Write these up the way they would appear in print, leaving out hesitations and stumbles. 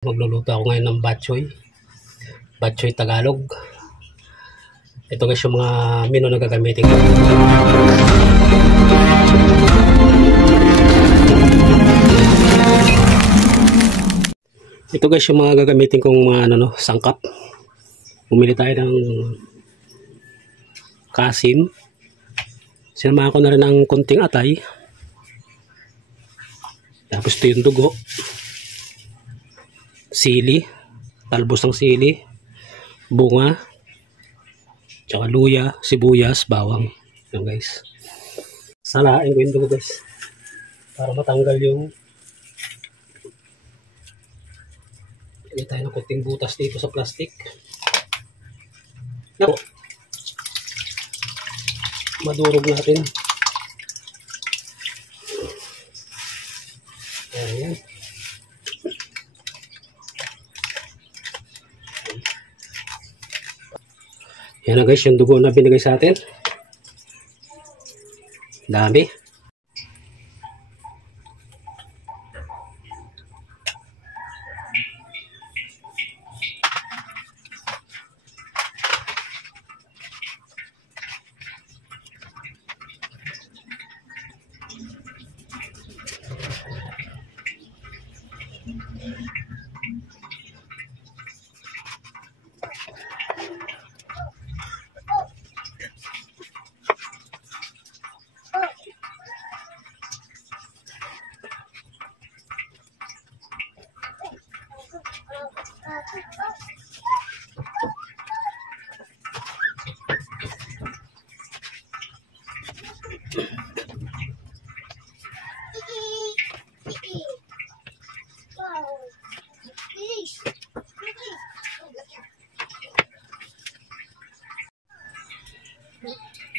Magluluto ako ngayon ng batchoy. Batchoy Tagalog. Ito guys yung mga menu na gagamitin ko. Ito guys yung mga gagamitin kong mga sangkap. Bumili tayo ng kasim. Sinamahan ko na rin ng konting atay. Tapos ito yung dugo. Sili, talbos ng sili, bunga, tsaka luya, sibuyas, bawang. Yan guys. Salain ko yung dugo guys. Para matanggal yung hindi tayo ng kunting butas dito sa plastic. Nako. Madurog natin. Ayan. Yan na guys, yung dugo na binigay sa atin. Dami.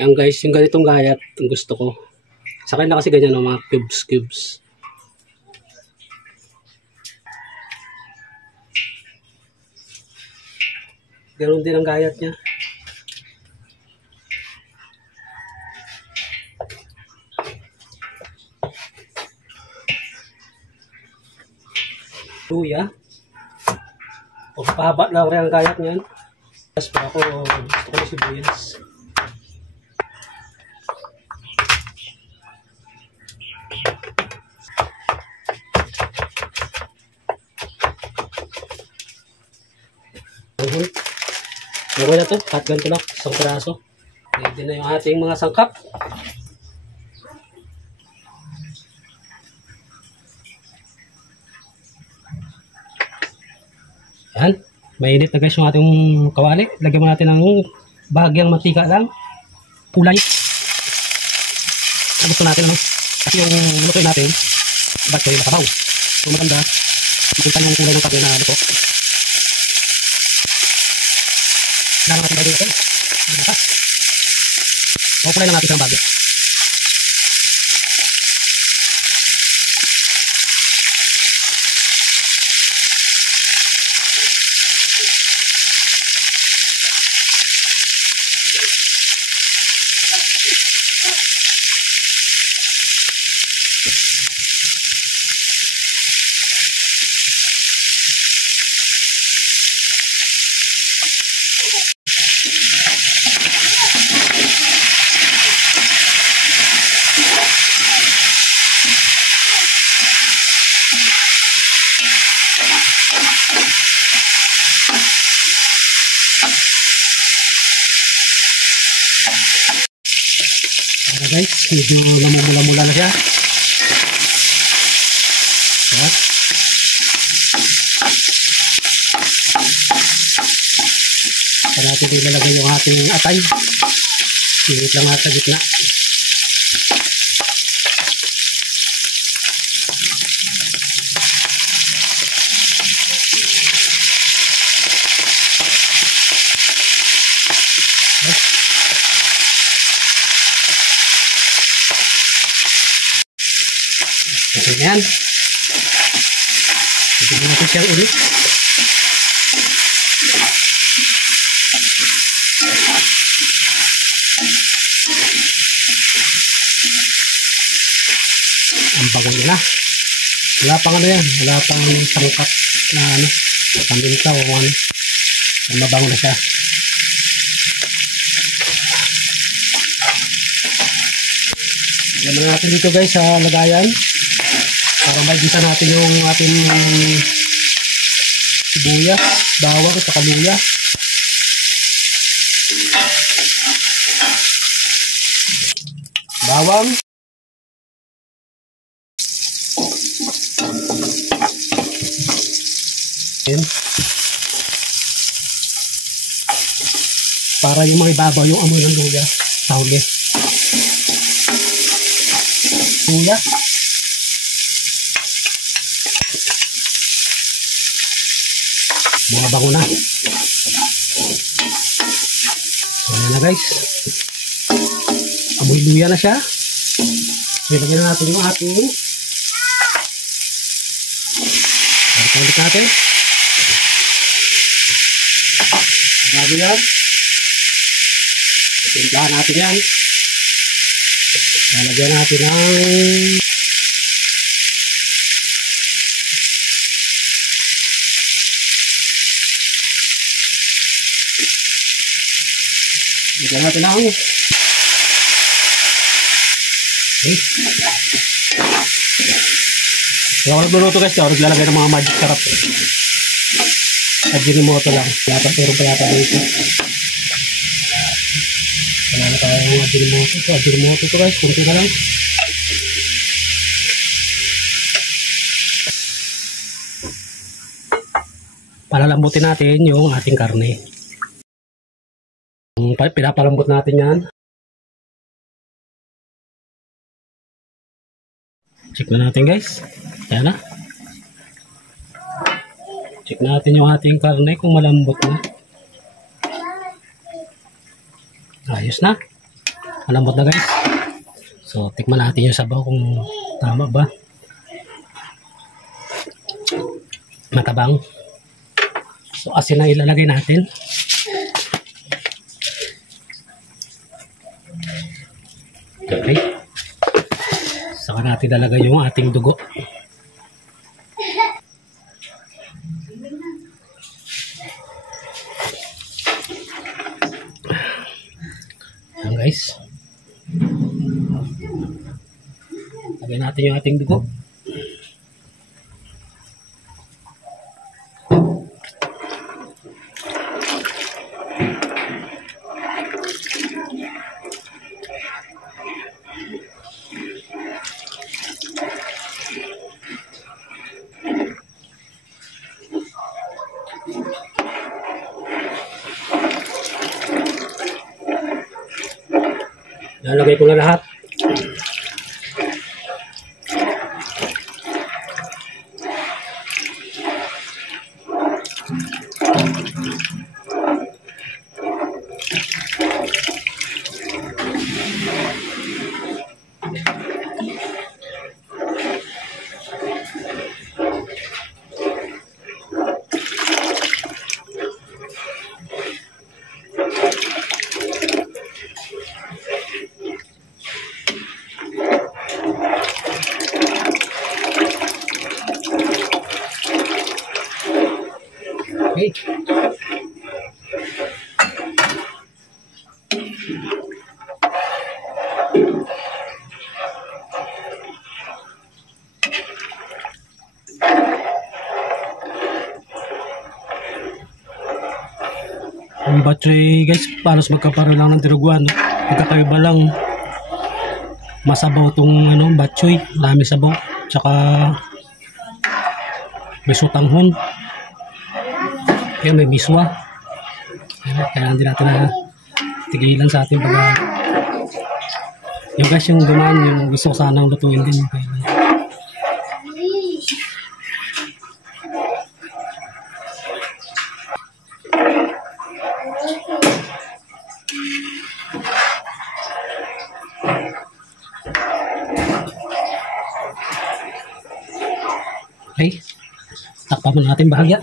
Yan guys, yung ganitong gayat ang gusto ko. Sa akin na kasi ganyan ng mga cubes. Ganoon din ang gayat niya. Luya. O pahaba lang rin ang gayat niyan. Tapos pa ako gusto ko yung sibuyas. Okay na ito, hotgun ko lang, isang piraso. Ready na yung ating mga sangkap. Yan, mainit na guys yung ating kawali. Lagyan mo natin ng bahagyang mantika lang. Kulay. Gusto natin kasi yung lutuin natin, batchoy makabaw. So maganda, makita yung kulay ng karne na luto. Lalo natin bagay ito. Makulay lang natin sa bagay. Guys, medyo namumula-mula na siya. Yan. Para natin ilalagay yung ating atay. Pilit lang natin sa gitna. Okay na yan. Bigyan natin siyang ulit. Ang bago nila. Wala pang ano yan. Wala pang sangkap. na ano, paminta o ano. Mabango na siya. Lagyan natin dito guys sa lagayan para magisa natin yung ating sibuyas, bawang at saka luya. Bawang, para yung mga ibabaw yung amoy ng luya sa huli. Luya, mga bango na. So yan na guys, amoy luya na siya. Ilagyan natin yung ating balik natin bago yan. Timplahan natin yan. Lalagyan natin ng lagyan natin ng okay. So ako nagluluto guys, ako naglalagay ng mga magic sarap. Ajinomoto lang. Meron pa yata dito. Wala na tayo ng ajinomoto. So ajinomoto ito guys, kunti na lang. Palalambutin natin yung ating karne. Pinapalambot natin yan. Check na natin guys. Ayan na. Check natin yung ating karne kung malambot na. Ayos na. Malambot na guys. So, tikman natin yung sabaw kung tama ba. Matabang. So, asin na ilalagay natin. Okay. Saka natin ilalagay yung ating dugo. Ayan guys. Lagay natin yung ating dugo. Lalagay ko na lahat. Okay. Ang battery guys, palos magkaparoon lang ng tiruguan. Magkakaiba lang. Masabaw tong ano, batchoy. Marami sabaw. Tsaka may sutanghon. Kaya may miswa. Kaya hindi natin na tigilan sa ating pag yung guys yung dumaan yung gusto ko sanang lutuin din. Okay, takpan mo natin bahagya.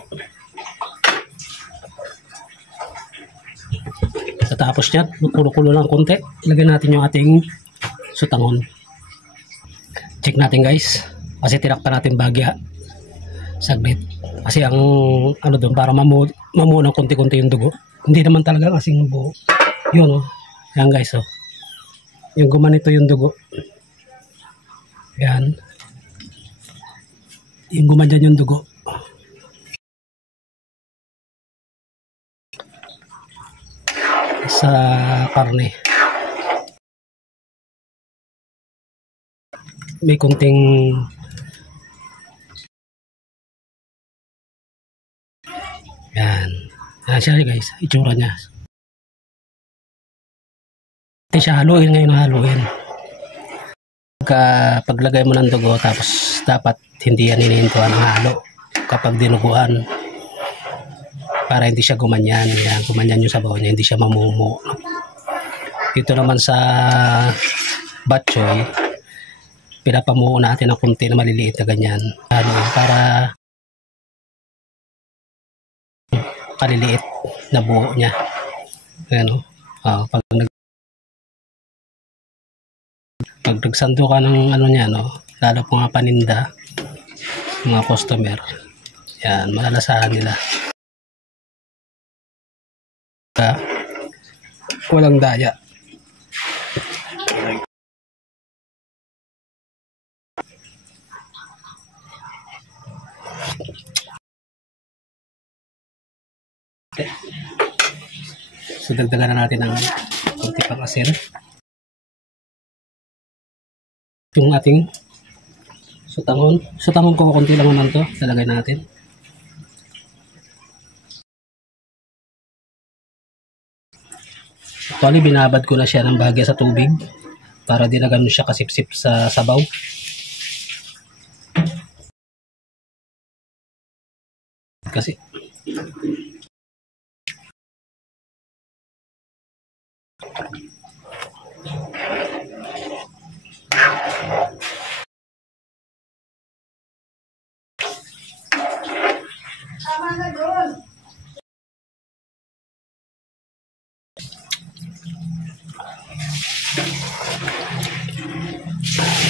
Tapos yan, kulo-kulo lang konti. Ilagay natin yung ating sutangon. Check natin guys. Kasi tinakpan natin bahagya. Saglit. Kasi ang ano doon, para mamuo ng konti-konti yung dugo. Hindi naman talaga kasing buo. Yun, oh. Yan guys, oh. Yung gumanito yung dugo. Yan. Yung gumanyan yung dugo. Sa karne. May konting yan. Yan siya guys, itsura niya. Hindi siya haluin ngayon, haluin. Paglagay mo ng dugo, tapos dapat hindi yan inihintuan ng halo kapag dinuguan. Para hindi siya gumanyan. Yan, gumanyan yung sabaw niya, hindi siya mamumuo. Dito naman sa bok choy, pinapamuo natin ng kunti na maliliit na ganyan. Ano, para kaliliit na buo niya. Ano, pag nagsando ka ng ano niya, no, lalo po mga paninda, mga customer, yan, malalasahan nila. Walang daya. Okay. So dagdagan na natin ng konti pang asin. Yung ating sutangon. Sutangon ko konti lang naman to. Talagay natin. Actually, binabad ko na siya ng bahagya sa tubig para di na ganun siya kasipsip sa sabaw. Kasi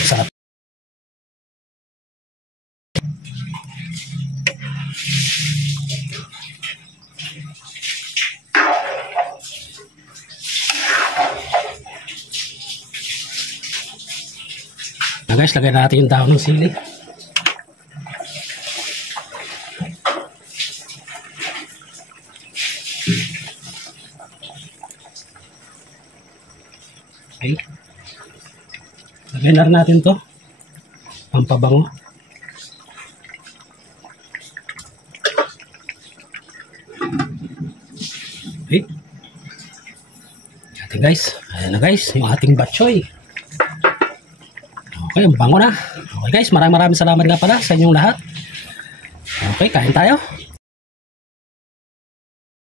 sarap. Na guys, lagay natin yung dahon ng sili. Okay. Lagay na rin natin to. Pampabango. Okay. Ating guys. Ayan na guys, yung ating bok choy. Okay, bango na. Okay guys, maraming salamat nga pala sa inyong lahat. Okay, kain tayo.